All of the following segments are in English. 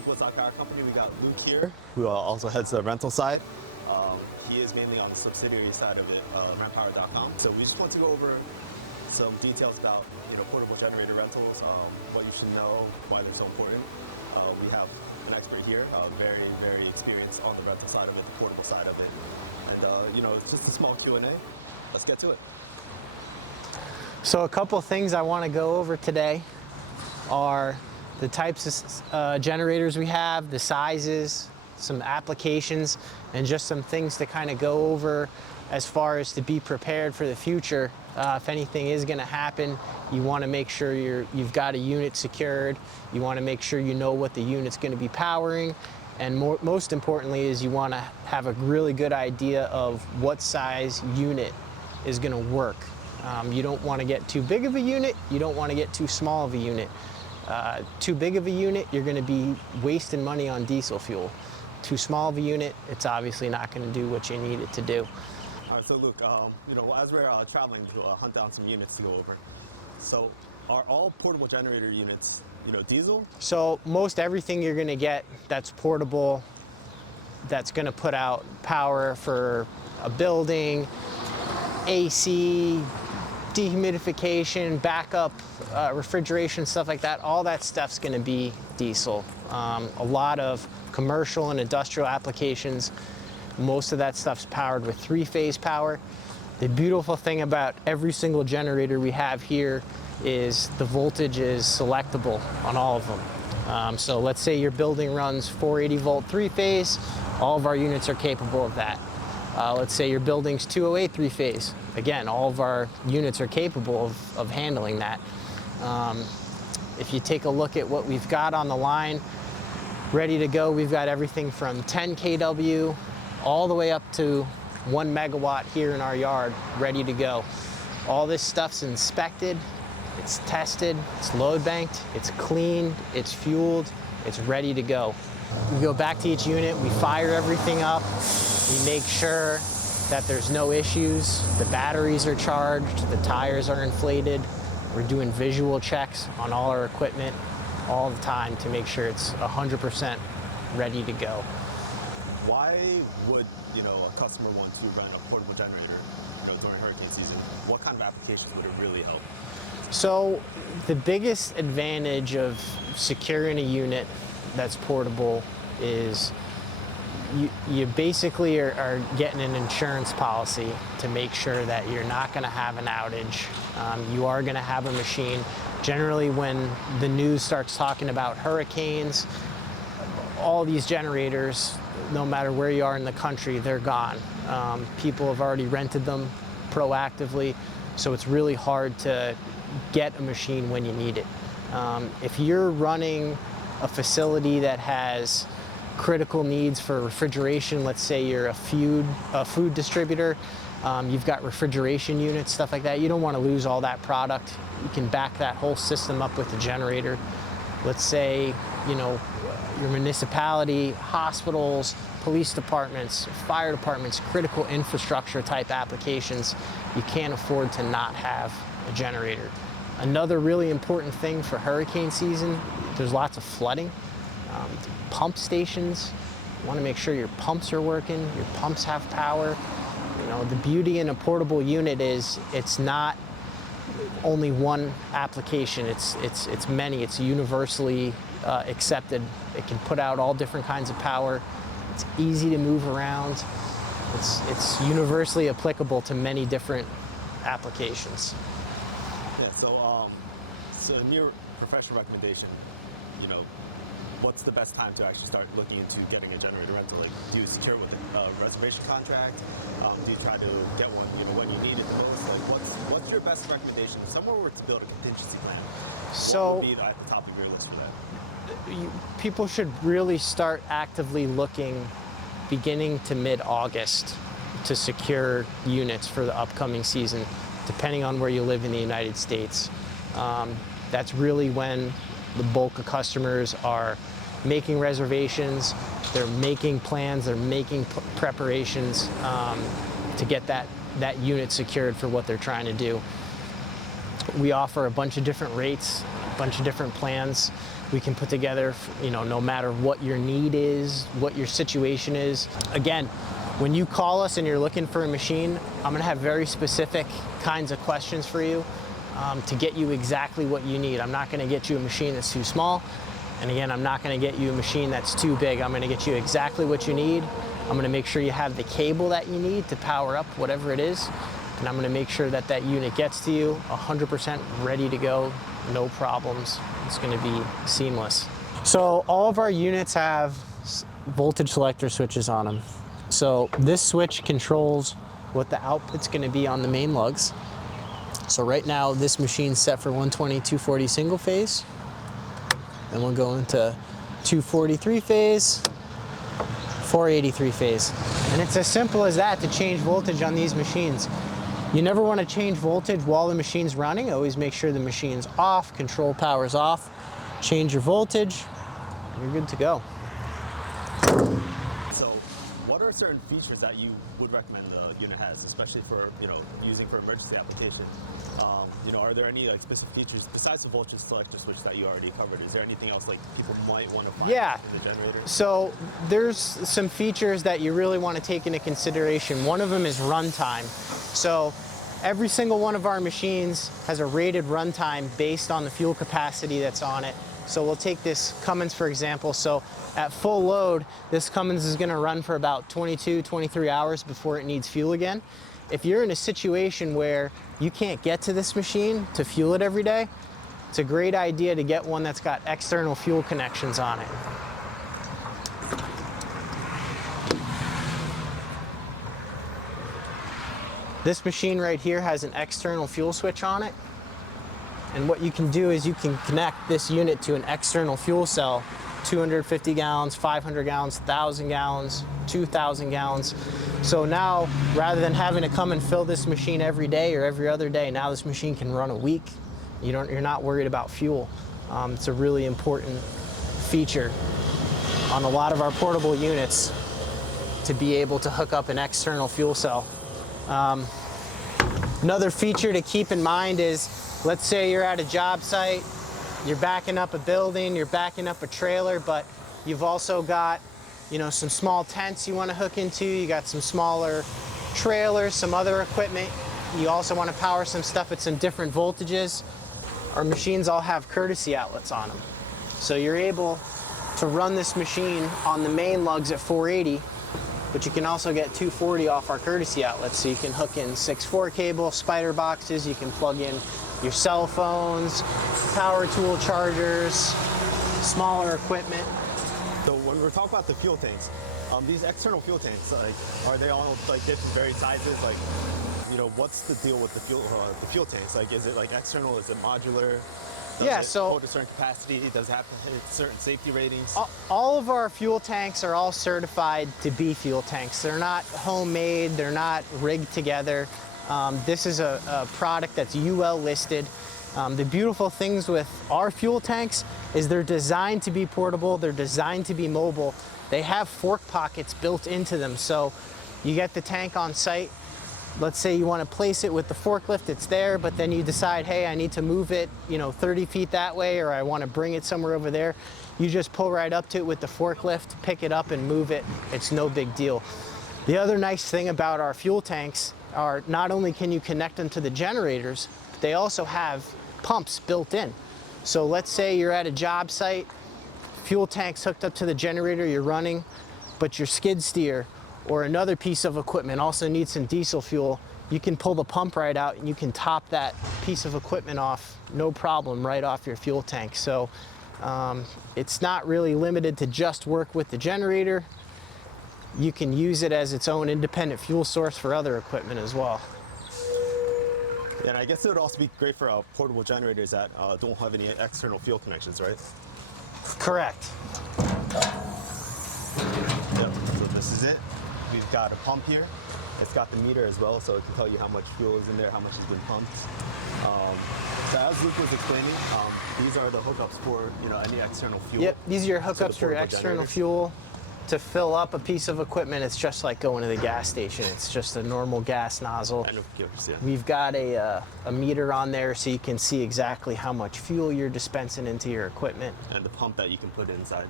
with Woodstock Power Company. We got Luke here, who also heads the rental side. He is mainly on the subsidiary side of it, rentpower.com. So we just want to go over some details about portable generator rentals, what you should know, why they're so important. We have an expert here, very, very experienced on the rental side of it, the portable side of it. And it's just a small Q&A. Let's get to it. So a couple things I want to go over today are the types of generators we have, the sizes, some applications, and just some things to kind of go over as far as to be prepared for the future. If anything is going to happen, you want to make sure you've got a unit secured. You want to make sure you know what the unit's going to be powering. And most importantly is you want to have a really good idea of what size unit is going to work. You don't want to get too big of a unit. You don't want to get too small of a unit. Too big of a unit, you're going to be wasting money on diesel fuel. Too small of a unit, it's obviously not going to do what you need it to do. All right, so Luke, as we're traveling to hunt down some units to go over, so are all portable generator units, diesel? So most everything you're going to get that's portable, that's going to put out power for a building, AC, dehumidification, backup, refrigeration, stuff like that, all that stuff's going to be diesel. A lot of commercial and industrial applications, most of that stuff's powered with three-phase power. The beautiful thing about every single generator we have here is the voltage is selectable on all of them. So let's say your building runs 480 volt three-phase, all of our units are capable of that. Let's say your building's 208 three-phase. Again, all of our units are capable of handling that. If you take a look at what we've got on the line, ready to go, we've got everything from 10 kW all the way up to 1 megawatt here in our yard, ready to go. All this stuff's inspected, it's tested, it's load banked, it's cleaned, it's fueled, it's ready to go. We go back to each unit, we fire everything up, we make sure that there's no issues, the batteries are charged, the tires are inflated. We're doing visual checks on all our equipment all the time to make sure it's 100% ready to go. Why would a customer want to rent a portable generator during hurricane season? What kind of applications would it really help? So the biggest advantage of securing a unit that's portable is you basically are getting an insurance policy to make sure that you're not going to have an outage. You are going to have a machine. Generally, when the news starts talking about hurricanes, all these generators, no matter where you are in the country, they're gone. People have already rented them proactively, so it's really hard to get a machine when you need it. If you're running a facility that has critical needs for refrigeration, let's say you're a food distributor, you've got refrigeration units, stuff like that, you don't want to lose all that product. You can back that whole system up with the generator. Let's say, your municipality, hospitals, police departments, fire departments, critical infrastructure type applications, you can't afford to not have a generator. Another really important thing for hurricane season, there's lots of flooding. Pump stations, you want to make sure your pumps are working, your pumps have power. The beauty in a portable unit is it's not only one application, it's many, it's universally accepted. It can put out all different kinds of power. It's easy to move around. It's universally applicable to many different applications. Yeah, so in your professional recommendation, what's the best time to actually start looking into getting a generator rental? Like, do you secure it with a reservation contract? Do you try to get one, when you need it the most? Like, what's your best recommendation? If someone were to build a contingency plan, what would be at the top of your list for that? People should really start actively looking beginning to mid-August to secure units for the upcoming season, depending on where you live in the United States. That's really when the bulk of customers are making reservations, they're making plans, they're making preparations to get that unit secured for what they're trying to do. We offer a bunch of different rates bunch of different plans we can put together, you know, no matter what your need is, what your situation is. Again, when you call us and you're looking for a machine, I'm gonna have very specific kinds of questions for you to get you exactly what you need. I'm not gonna get you a machine that's too small. And again, I'm not gonna get you a machine that's too big. I'm gonna get you exactly what you need. I'm gonna make sure you have the cable that you need to power up whatever it is. And I'm gonna make sure that that unit gets to you 100% ready to go, no problems. It's gonna be seamless. So all of our units have voltage selector switches on them. So this switch controls what the output's gonna be on the main lugs. So right now, this machine's set for 120, 240 single phase. Then we'll go into 243 phase, 483 phase. And it's as simple as that to change voltage on these machines. You never want to change voltage while the machine's running. Always make sure the machine's off, control power's off, change your voltage, you're good to go. So what are certain features that you would recommend the unit has, especially for, you know, using for emergency application? You know, are there any like specific features besides the voltage selector switch that you already covered? Is there anything else like people might want to find in the generator? So there's some features that you really want to take into consideration. One of them is runtime. So every single one of our machines has a rated runtime based on the fuel capacity that's on it. So we'll take this Cummins for example. So at full load, this Cummins is going to run for about 22, 23 hours before it needs fuel again. If you're in a situation where you can't get to this machine to fuel it every day, it's a great idea to get one that's got external fuel connections on it. This machine right here has an external fuel switch on it. And what you can do is you can connect this unit to an external fuel cell, 250 gallons, 500 gallons, 1,000 gallons, 2,000 gallons. So now, rather than having to come and fill this machine every day or every other day, now this machine can run a week. You're not worried about fuel. It's a really important feature on a lot of our portable units to be able to hook up an external fuel cell. Another feature to keep in mind is, let's say you're at a job site, you're backing up a building, you're backing up a trailer, but you've also got, you know, some small tents you want to hook into, you got some smaller trailers, some other equipment. You also want to power some stuff at some different voltages. Our machines all have courtesy outlets on them. So you're able to run this machine on the main lugs at 480, but you can also get 240 off our courtesy outlets. So you can hook in 6.4 cable, spider boxes, you can plug in your cell phones, power tool chargers, smaller equipment. So when we're talking about the fuel tanks, these external fuel tanks, like, are they all like different varied sizes? Like, you know, what's the deal with the fuel tanks? Like, is it like external? Is it modular? Does it hold a certain capacity? Does it have to hit certain safety ratings? All of our fuel tanks are all certified to be fuel tanks. They're not homemade. They're not rigged together. This is a product that's UL listed. The beautiful things with our fuel tanks is they're designed to be portable, they're designed to be mobile. They have fork pockets built into them, so you get the tank on site. Let's say you want to place it with the forklift, it's there, but then you decide, hey, I need to move it, you know, 30 feet that way, or I want to bring it somewhere over there. You just pull right up to it with the forklift, pick it up and move it. It's no big deal. The other nice thing about our fuel tanks are not only can you connect them to the generators, but they also have pumps built in. So let's say you're at a job site, fuel tank's hooked up to the generator you're running, but your skid steer or another piece of equipment also needs some diesel fuel. You can pull the pump right out and you can top that piece of equipment off, no problem, right off your fuel tank. So it's not really limited to just work with the generator. You can use it as its own independent fuel source for other equipment as well. And I guess it would also be great for portable generators that don't have any external fuel connections, right? Correct. Yep. So this is it. We've got a pump here. It's got the meter as well, so it can tell you how much fuel is in there, how much has been pumped. So as Luke was explaining, these are the hookups for, you know, any external fuel. Yep, these are your hookups for external fuel. to fill up a piece of equipment, it's just like going to the gas station. It's just a normal gas nozzle. And of course, yeah. We've got a meter on there so you can see exactly how much fuel you're dispensing into your equipment. And the pump that you can put inside,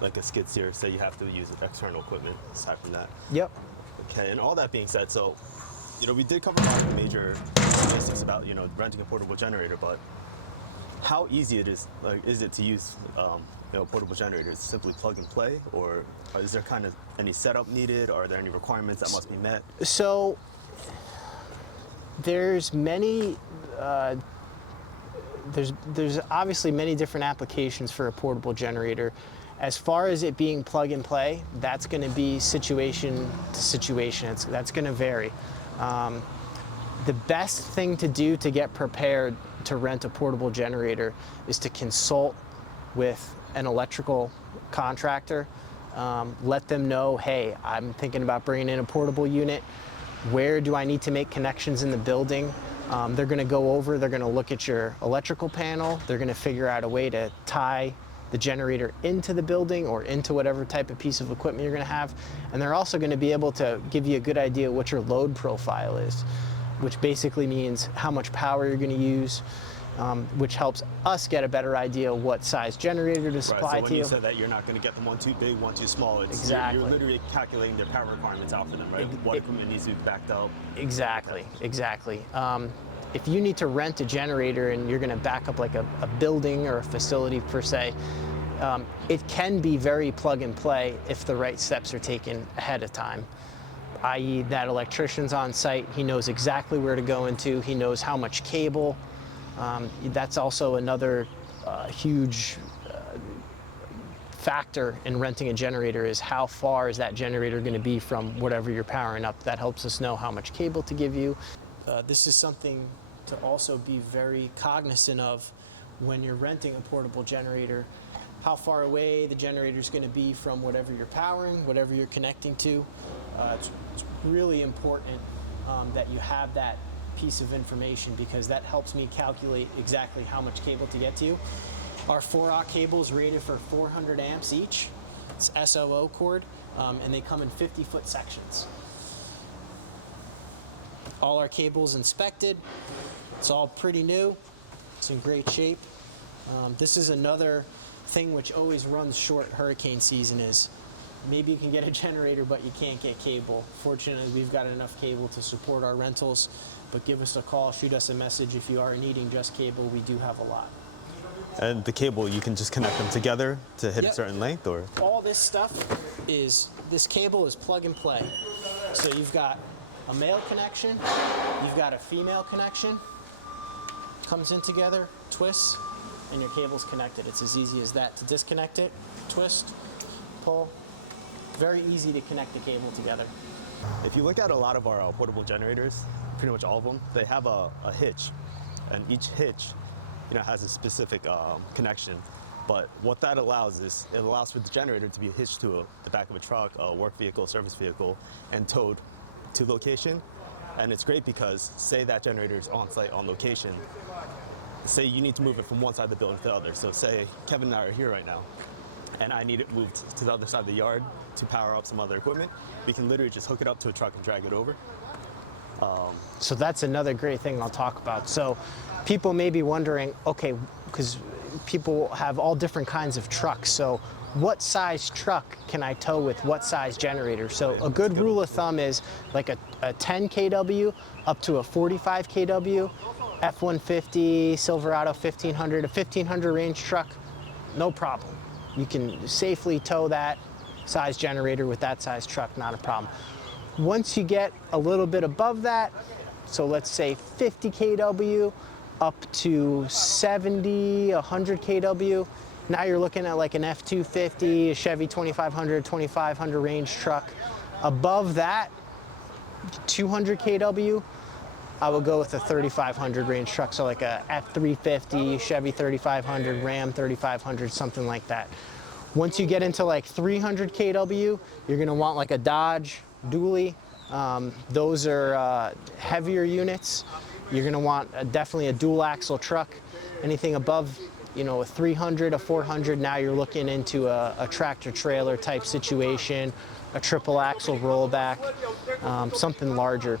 like a skid steer, say you have to use external equipment aside from that. Yep. Okay, and all that being said, so, we did cover a lot of the major basics about, renting a portable generator, but how easy is it to use, portable generators? Simply plug and play, or is there kind of any setup needed? Are there any requirements that must be met? So there's many, there's obviously many different applications for a portable generator. As far as it being plug and play, that's going to be situation to situation. That's going to vary. The best thing to do to get prepared to rent a portable generator is to consult with an electrical contractor. Let them know, hey, I'm thinking about bringing in a portable unit. Where do I need to make connections in the building? They're going to look at your electrical panel. They're going to figure out a way to tie the generator into the building or into whatever type of piece of equipment you're going to have. And they're also going to be able to give you a good idea what your load profile is, which basically means how much power you're going to use, which helps us get a better idea of what size generator to supply so to you. When you said that you're not going to get them one too big, one too small, Exactly. You're literally calculating their power requirements out for them, right? What equipment needs to be backed up. Exactly. If you need to rent a generator and you're going to back up like a building or a facility per se, it can be very plug and play if the right steps are taken ahead of time. I.e. that electrician's on site, he knows exactly where to go into, he knows how much cable. That's also another huge factor in renting a generator, is how far is that generator going to be from whatever you're powering up. That helps us know how much cable to give you. This is something to also be very cognizant of when you're renting a portable generator, how far away the generator is going to be from whatever you're powering, whatever you're connecting to. It's really important that you have that piece of information, because that helps me calculate exactly how much cable to get to you. Our 4-aught cable is rated for 400 amps each. It's SOO cord, and they come in 50-foot sections. All our cables inspected. It's all pretty new. It's in great shape. This is another thing which always runs short hurricane season, is maybe you can get a generator but you can't get cable. Fortunately, we've got enough cable to support our rentals, but give us a call, shoot us a message if you are needing just cable. We do have a lot. And the cable, you can just connect them together to hit a certain length, or? All this stuff this cable is plug and play. So you've got a male connection, you've got a female connection, comes in together, twists, and your cable's connected. It's as easy as that to disconnect it, twist, pull. Very easy to connect the cable together. If you look at a lot of our portable generators, pretty much all of them, they have a hitch, and each hitch, has a specific connection. But what that allows is, it allows for the generator to be hitched to the back of a truck, a work vehicle, service vehicle, and towed to location. And it's great because, say that generator is on site, on location, say you need to move it from one side of the building to the other. So say Kevin and I are here right now, and I need it moved to the other side of the yard to power up some other equipment. We can literally just hook it up to a truck and drag it over. So that's another great thing I'll talk about. So people may be wondering, okay, because people have all different kinds of trucks. So what size truck can I tow with what size generator? So a good rule of thumb is like a 10 kW up to a 45 kW, F-150, Silverado 1500, a 1500 range truck, no problem. You can safely tow that size generator with that size truck, not a problem. Once you get a little bit above that, so let's say 50 kW up to 70, 100 kW, now you're looking at like an F-250, a Chevy 2500 range truck. Above that, 200 kW, I would go with a 3500 range truck, so like a F-350, Chevy 3500, Ram 3500, something like that. Once you get into like 300 kW, you're gonna want like a Dodge dually. Those are heavier units. You're gonna want definitely a dual axle truck. Anything above you know, a 300, a 400, now you're looking into a tractor trailer type situation, a triple axle rollback, something larger.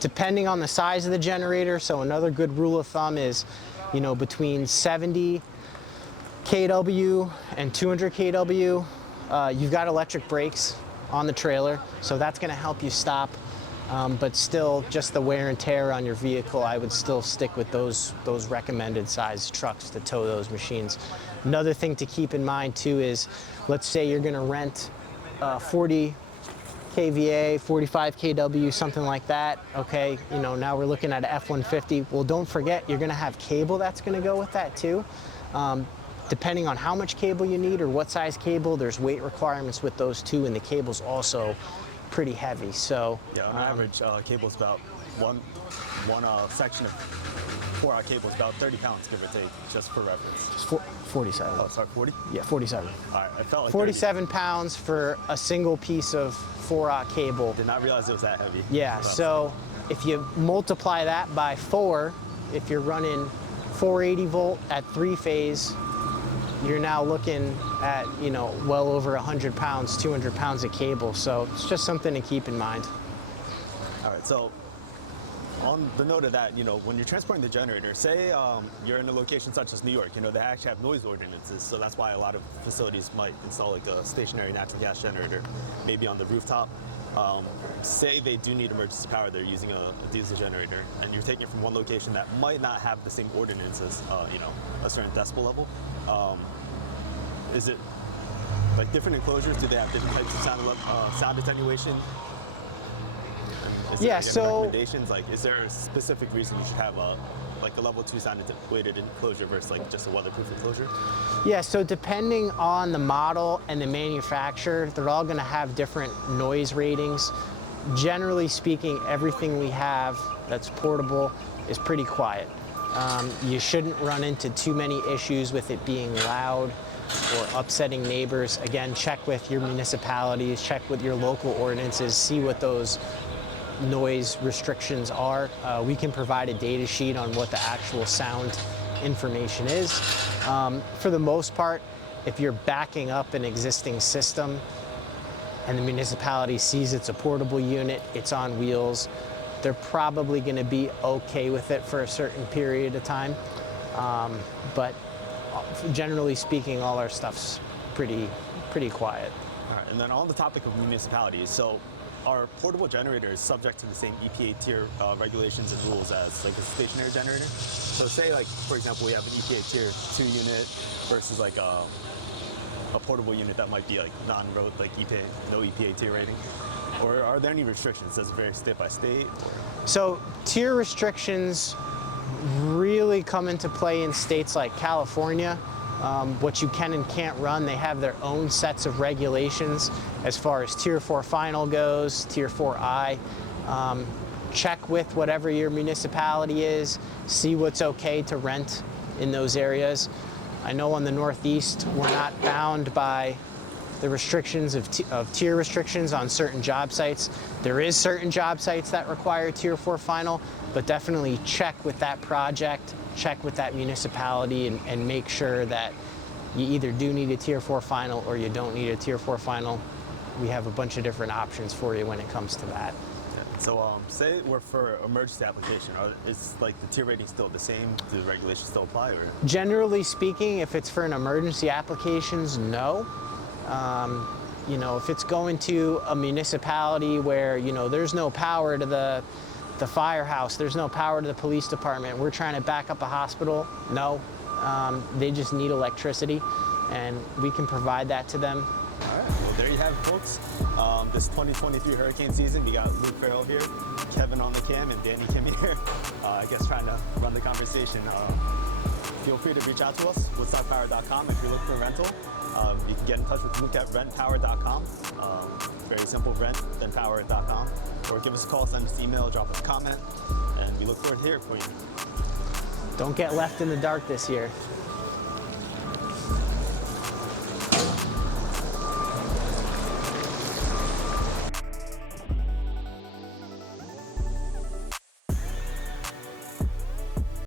Depending on the size of the generator, so another good rule of thumb is, you know, between 70 kW and 200 kW, you've got electric brakes on the trailer, so that's going to help you stop. But still, just the wear and tear on your vehicle, I would still stick with those recommended size trucks to tow those machines. Another thing to keep in mind too is, let's say you're going to rent 40 kVA, 45 kW, something like that. Okay, you know, now we're looking at an F-150. Well, don't forget, you're going to have cable that's going to go with that too. Depending on how much cable you need or what size cable, there's weight requirements with those too, and the cable's also pretty heavy. So yeah, on average, cable is about one section of 4-aught cable is about 30 pounds, give or take, just for reference. it's 47. Oh, sorry, 40? Yeah, 47. All right, I felt like 47 pounds for a single piece of 4-aught cable. Did not realize it was that heavy. Yeah, so if you multiply that by 4, if you're running 480 volt at 3-phase, you're now looking at, you know, well over 100 pounds, 200 pounds of cable. So it's just something to keep in mind. All right, so on the note of that, you know, when you're transporting the generator, say you're in a location such as New York, you know, they actually have noise ordinances, so that's why a lot of facilities might install like a stationary natural gas generator, maybe on the rooftop. Say they do need emergency power, they're using a diesel generator, and you're taking it from one location that might not have the same ordinances, you know, a certain decibel level. Is it like different enclosures? Do they have different types of sound attenuation? Is there any recommendations? Like, is there a specific reason you should have like a level 2 sound weighted enclosure versus like just a weatherproof enclosure? Yeah, so depending on the model and the manufacturer, they're all going to have different noise ratings. Generally speaking, everything we have that's portable is pretty quiet. You shouldn't run into too many issues with it being loud or upsetting neighbors. Again, check with your municipalities, check with your local ordinances, see what those noise restrictions are. We can provide a data sheet on what the actual sound information is. For the most part, if you're backing up an existing system and the municipality sees it's a portable unit, it's on wheels, they're probably going to be okay with it for a certain period of time. But generally speaking, all our stuff's pretty quiet. All right, and then on the topic of municipalities, so are portable generators subject to the same EPA tier regulations and rules as like a stationary generator? So say, like, for example, we have an EPA tier 2 unit versus like a portable unit that might be like non-road, like no EPA tier rating. Or are there any restrictions? Does it vary state by state? So tier restrictions really come into play in states like California. What you can and can't run, they have their own sets of regulations as far as Tier 4 final goes, Tier 4I. Check with whatever your municipality is, see what's okay to rent in those areas. I know on the Northeast, we're not bound by the restrictions of tier restrictions on certain job sites. There is certain job sites that require Tier 4 final, but definitely check with that project, check with that municipality, and make sure that you either do need a Tier 4 final or you don't need a Tier 4 final. We have a bunch of different options for you when it comes to that. So say we're for emergency application, is like the tier rating still the same? Do the regulations still apply? Or? Generally speaking, if it's for an emergency applications, no. You know, if it's going to a municipality where, you know, there's no power to the firehouse, there's no power to the police department, we're trying to back up a hospital, no. They just need electricity, and we can provide that to them. All right, well, there you have it, folks. This 2023 hurricane season, we got Luke Farrell here, Kevin on the cam, and Danny Kim here, I guess trying to run the conversation. Feel free to reach out to us, woodstockpower.com. If you're looking for a rental, you can get in touch with Luke at rentpower.com. Very simple, rent, then power.com. Or give us a call, send us an email, drop us a comment, and we look forward to hearing from you. Don't get left in the dark this year.